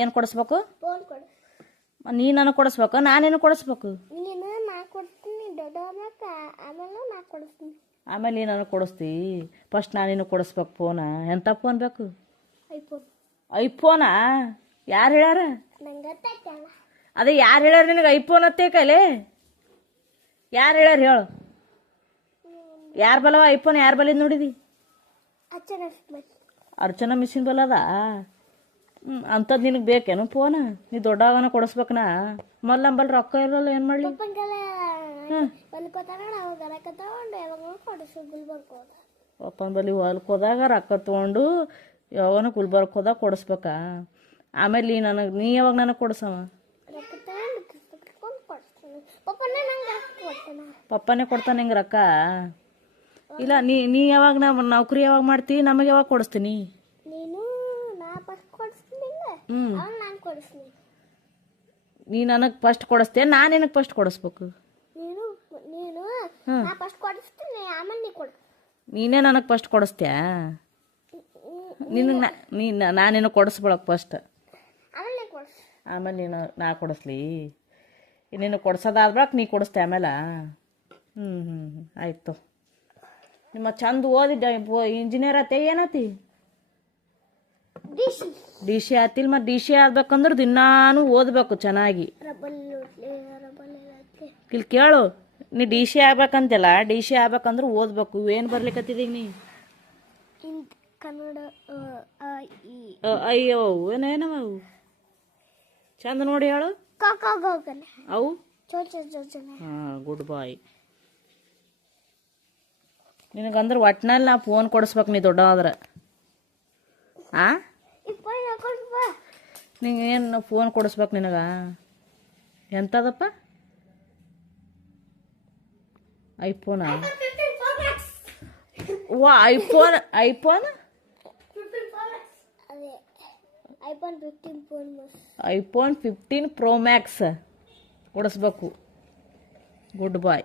ಏನು ಕೊಡಿಸ್ಬೇಕು? ಫೋನ್ ಕೊಡು. ನೀ ನನಗೆ ಕೊಡಿಸ್ಬೇಕು, ನಾನೇನು ಕೊಡಿಸ್ಬೇಕು? ನೀನು ನಾ ಕೊಡ್ತೀನಿ, ದೊಡ್ಡವಕ್ಕ ಆಮೇಲೆ ನಾ ಕೊಡಿಸ್ತೀನಿ. ಆಮೇಲೆ ನೀನು ನನಗೆ ಕೊಡಿಸ್ತಿ. ಫಸ್ಟ್ ನಾನೇನು ಕೊಡಿಸ್ಬೇಕು ಫೋನ. ಎಂಥ ಫೋನ್ ಬೇಕು? ಐಫೋನ್. ಐಫೋನಾ? ಯಾರು ಹೇಳ್ಯಾರ? ನಂಗೆ ಗೊತ್ತಾಯ್ತಲ್ಲ. ಅದೇ ಯಾರು ಹೇಳ್ಯಾರ ನಿನಗೆ ಐಫೋನ್ ಅತ್ತೇ ಕಲೆ? ಯಾರು ಹೇಳ್ಯಾರ ಹೇಳು? ಯಾರು ಬಲವ ಐಫೋನ್? ಯಾರು ಬಲಿದ್ ನೋಡಿದಿ? ಅರ್ಚನಾ ಮಿಷಿನ್ ಬಲ್ಲದ. ಅಂಥದ್ದು ನಿನಗೆ ಬೇಕೇನು ಫೋನ್? ನೀ ದೊಡ್ಡವನ ಕೊಡಿಸ್ಬೇಕನಾ? ಮಲ್ಲಂಬಲ್ಲಿ ರೊಕ್ಕ ಇರಲ್ಲ, ಏನು ಮಾಡಲಿ? ಪಪ್ಪನ ಬಲ್ಲಿ ಹೊಲಕ್ಕೆ ಹೋದಾಗ ರೊಕ್ಕ ತೊಗೊಂಡು ಯಾವನ ಗುಲ್ಬರ್ಗಕ್ಕೆ ಹೋದಾಗ ಕೊಡಿಸ್ಬೇಕಾ? ಆಮೇಲೆ ನೀ ಯಾವಾಗ ನನಗೆ ಕೊಡಿಸವ? ಪಪ್ಪನೇ ಕೊಡ್ತಾನೆ ಹಿಂಗೆ ರೊಕ್ಕ? ಇಲ್ಲ, ನೀ ಯಾವಾಗ ನೌಕರಿ ಯಾವಾಗ ಮಾಡ್ತೀವಿ? ನಮಗೆ ಯಾವಾಗ ಕೊಡಿಸ್ತೀನಿ? ನೀ ನನಗೆ ಫಸ್ಟ್ ಕೊಡಿಸ್ತೇನೆ, ನಾನು ನಿನಗೆ ಫಸ್ಟ್ ಕೊಡಿಸ್ಬೇಕು? ನೀನೇ ನನಗೆ ಫಸ್ಟ್ ಕೊಡಿಸ್ತ್ಯಾ? ನಾನೇನು ಕೊಡಿಸ್ಬಿಡಕ್ಕೆ ಫಸ್ಟ್, ಆಮೇಲೆ ನಾ ಕೊಡಿಸ್ಲಿ? ನೀನು ಕೊಡ್ಸೋದಾದ್ಬೇಕು, ನೀ ಕೊಡಿಸ್ತೆ ಆಮೇಲೆ? ಆಯಿತು. ನಿಮ್ಮ ಚಂದ ಓದಿದ್ದ ಇಂಜಿನಿಯರ್ ಆತೆ ಏನತಿ? D C ಆತಿಲ್. ಮತ್ತು ಡಿ ಸಿ ಆಗ್ಬೇಕಂದ್ರೆ ದಿನಾನು ಓದಬೇಕು ಚೆನ್ನಾಗಿ. ಇಲ್ಲಿ ಕೇಳು, ನೀ ಡಿ ಸಿ ಆಗ್ಬೇಕಂತಲ್ಲ, ಡಿ ಸಿ ಆಗ್ಬೇಕಂದ್ರೆ ಓದ್ಬೇಕು. ಏನು ಬರ್ಲಿಕ್ಕತ್ತಿದ್ದೀಗ ನೀ? ಕನ್ನಡ. ಅಯ್ಯೋ ಏನವ ಅವು? ಚಂದ ನೋಡಿ ಹೇಳು ಅವು. ಹಾಂ, ಗುಡ್ ಬಾಯ್. ನಿನಗಂದ್ರೆ ಒಟ್ನಲ್ಲಿ ನಾ ಫೋನ್ ಕೊಡಿಸ್ಬೇಕು ನೀ ದೊಡ್ಡವಾದ್ರೆ. ನಿಂಗೆ ಏನು ಫೋನ್ ಕೊಡಿಸ್ಬೇಕು ನಿನಗೆ? ಎಂಥದಪ್ಪ? ಐಫೋನಾ? ವಾ, ಐಫೋನ್? ಐಫೋನ್ 15 ಪ್ರೋ ಮ್ಯಾಕ್ಸ್ ಕೊಡಿಸ್ಬೇಕು. ಗುಡ್ ಬಾಯ್.